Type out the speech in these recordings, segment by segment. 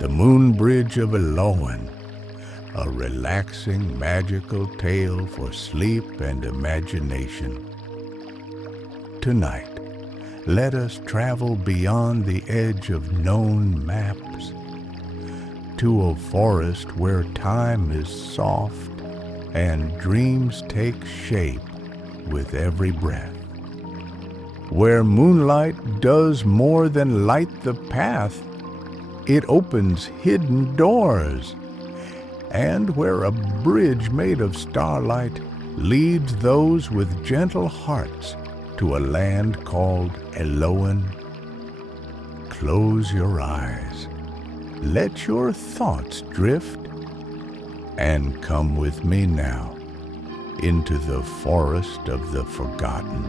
The Moonbridge of Elowen, a relaxing, magical tale for sleep and imagination. Tonight, let us travel beyond the edge of known maps to a forest where time is soft and dreams take shape with every breath. Where moonlight does more than light the path, it opens hidden doors, and where a bridge made of starlight leads those with gentle hearts to a land called Elowen. Close your eyes, let your thoughts drift, and come with me now into the forest of the forgotten.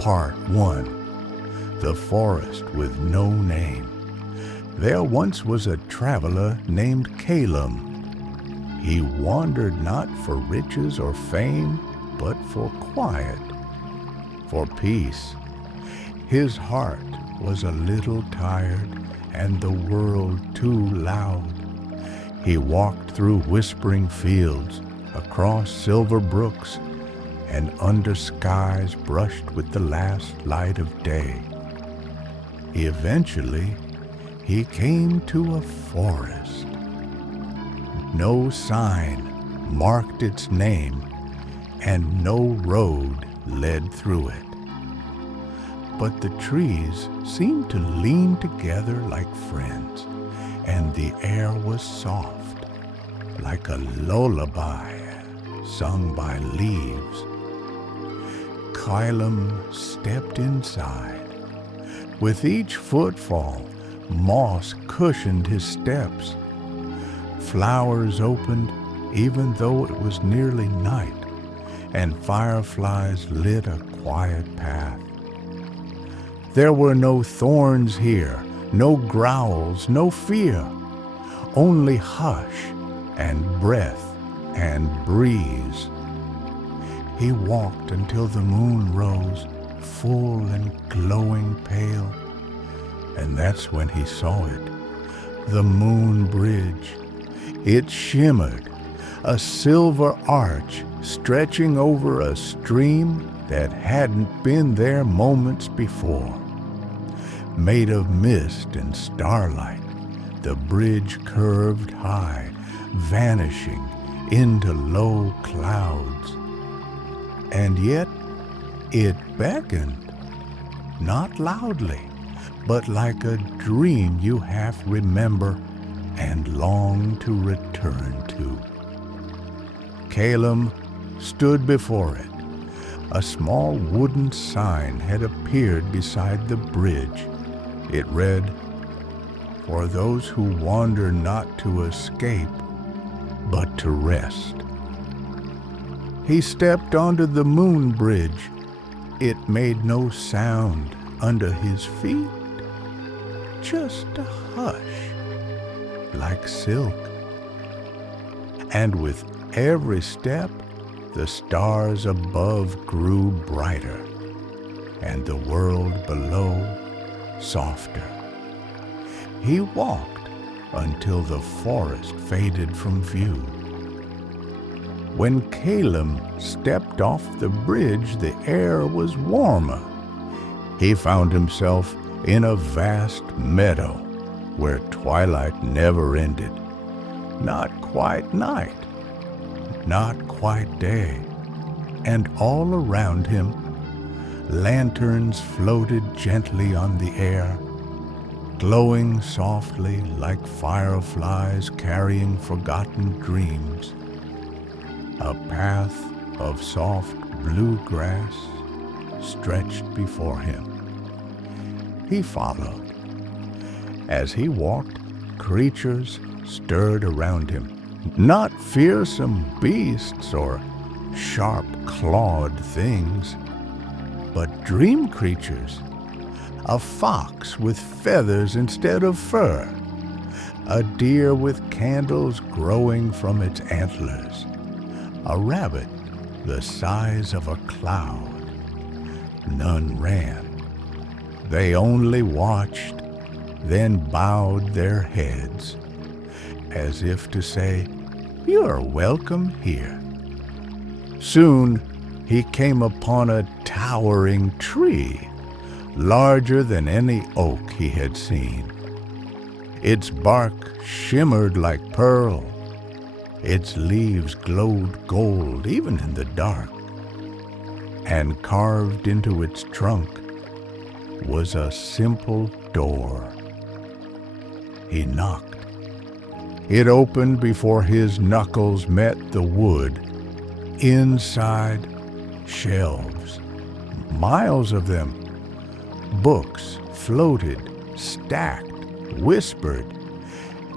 Part 1. The Forest with No Name. There once was a traveler named Calum. He wandered not for riches or fame, but for quiet, for peace. His heart was a little tired, and the world too loud. He walked through whispering fields, across silver brooks, and under skies brushed with the last light of day. Eventually, he came to a forest. No sign marked its name, and no road led through it. But the trees seemed to lean together like friends, and the air was soft, like a lullaby sung by leaves. Calum stepped inside. With each footfall, moss cushioned his steps. Flowers opened even though it was nearly night, and fireflies lit a quiet path. There were no thorns here, no growls, no fear, only hush and breath and breeze. He walked until the moon rose, full and glowing pale, and that's when he saw it, the Moonbridge. It shimmered, a silver arch stretching over a stream that hadn't been there moments before. Made of mist and starlight, the bridge curved high, vanishing into low clouds. And yet it beckoned, not loudly, but like a dream you half remember and long to return to. Calum stood before it. A small wooden sign had appeared beside the bridge. It read, "For those who wander not to escape, but to rest." He stepped onto the Moonbridge. It made no sound under his feet, just a hush, like silk. And with every step, the stars above grew brighter, and the world below softer. He walked until the forest faded from view. When Calum stepped off the bridge, the air was warmer. He found himself in a vast meadow where twilight never ended. Not quite night, not quite day, and all around him, lanterns floated gently on the air, glowing softly like fireflies carrying forgotten dreams. A path of soft blue grass stretched before him. He followed. As he walked, creatures stirred around him, not fearsome beasts or sharp-clawed things, but dream creatures. A fox with feathers instead of fur, a deer with candles growing from its antlers, a rabbit the size of a cloud. None ran. They only watched. then bowed their heads, as if to say, "You're welcome here." Soon he came upon a towering tree, larger than any oak he had seen. Its bark shimmered like pearl. Its leaves glowed gold even in the dark. And carved into its trunk was a simple door. He knocked. It opened before his knuckles met the wood. Inside, shelves, miles of them. Books floated, stacked, whispered,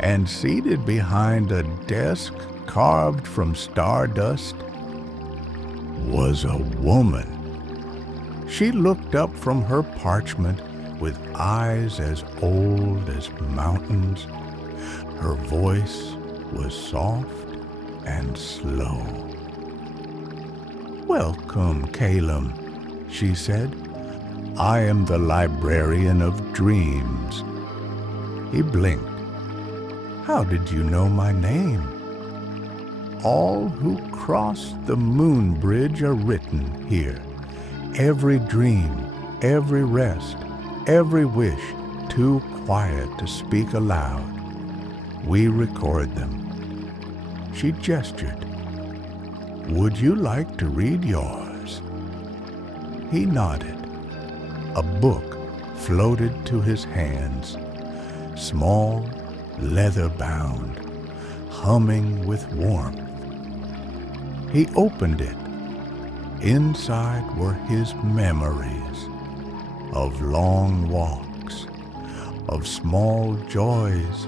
and seated behind a desk carved from stardust was a woman. She looked up from her parchment with eyes as old as mountains. Her voice was soft and slow. "Welcome, Calum," she said. "I am the librarian of dreams." He blinked. "How did you know my name?" "All who cross the Moonbridge are written here. Every dream, every rest, every wish too quiet to speak aloud. We record them." She gestured. "Would you like to read yours?" He nodded. A book floated to his hands, small, leather-bound, humming with warmth. He opened it. Inside were his memories of long walks, of small joys,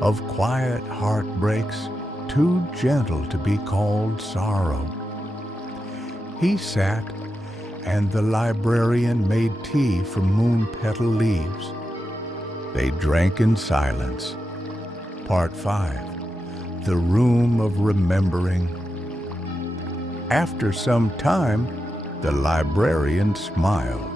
of quiet heartbreaks too gentle to be called sorrow. He sat, and the librarian made tea from moon petal leaves. They drank in silence. Part 5. The Room of Remembering. After some time, the librarian smiled.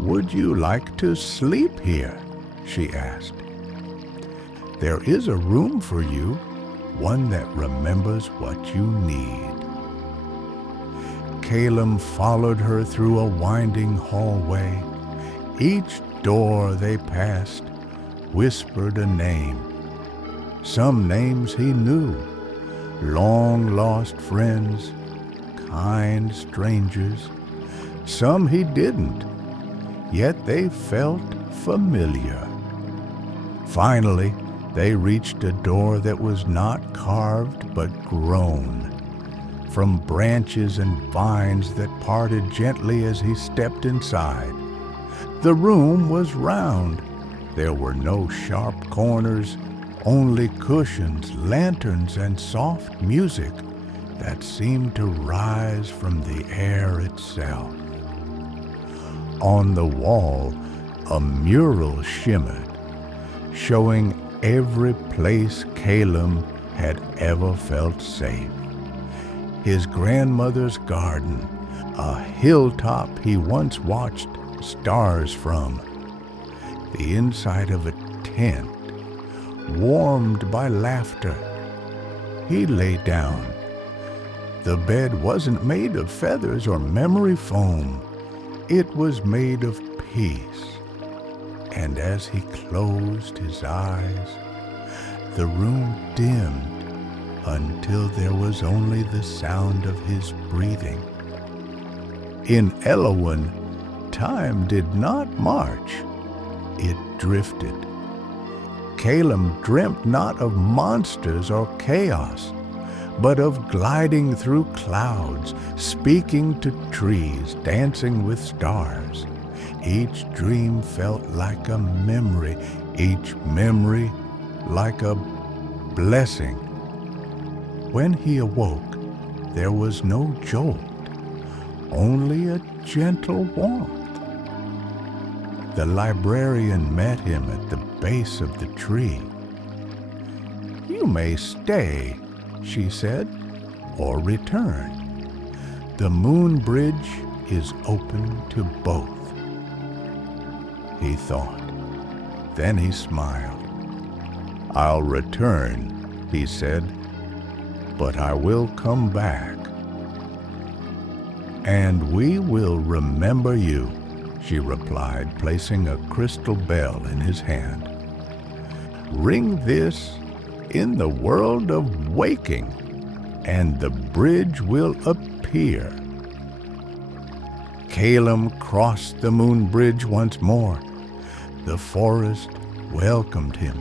"Would you like to sleep here?" she asked. "There is a room for you, one that remembers what you need." Calum followed her through a winding hallway. Each door they passed whispered a name. Some names he knew, long-lost friends, kind strangers. Some he didn't, yet they felt familiar. Finally, they reached a door that was not carved but grown, from branches and vines that parted gently as he stepped inside. The room was round. There were no sharp corners, only cushions, lanterns, and soft music that seemed to rise from the air itself. On the wall, a mural shimmered, showing every place Calum had ever felt safe. His grandmother's garden, a hilltop he once watched stars from, the inside of a tent, warmed by laughter. He lay down. The bed wasn't made of feathers or memory foam. It was made of peace. And as he closed his eyes, the room dimmed until there was only the sound of his breathing. In Elowen, time did not march. It drifted. Calum dreamt not of monsters or chaos, but of gliding through clouds, speaking to trees, dancing with stars. Each dream felt like a memory, each memory like a blessing. When he awoke, there was no jolt, only a gentle warmth. The librarian met him at the base of the tree. "You may stay," she said, "or return. The Moonbridge is open to both." He thought. Then he smiled. "I'll return," he said, "but I will come back. And we will remember you," she replied, placing a crystal bell in his hand. "Ring this in the world of waking, and the bridge will appear." Caleb crossed the moon bridge once more. The forest welcomed him.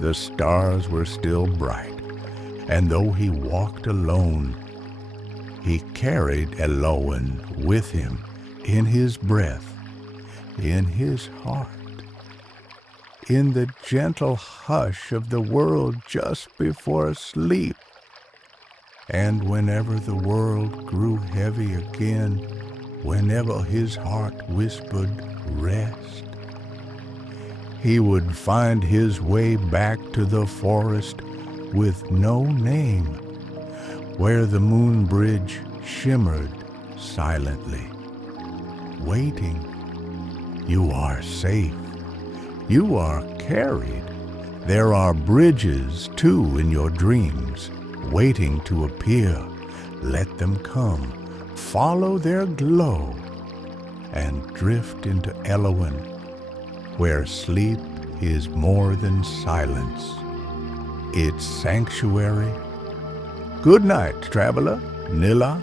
The stars were still bright, and though he walked alone, he carried Elowen with him in his breath, in his heart, in the gentle hush of the world just before sleep. And whenever the world grew heavy again, whenever his heart whispered rest, he would find his way back to the forest with no name, where the moon bridge shimmered silently, waiting. You are safe. You are carried. There are bridges, too, in your dreams, waiting to appear. Let them come. Follow their glow and drift into Elowen, where sleep is more than silence. Its sanctuary. Good night, traveler. Nilla.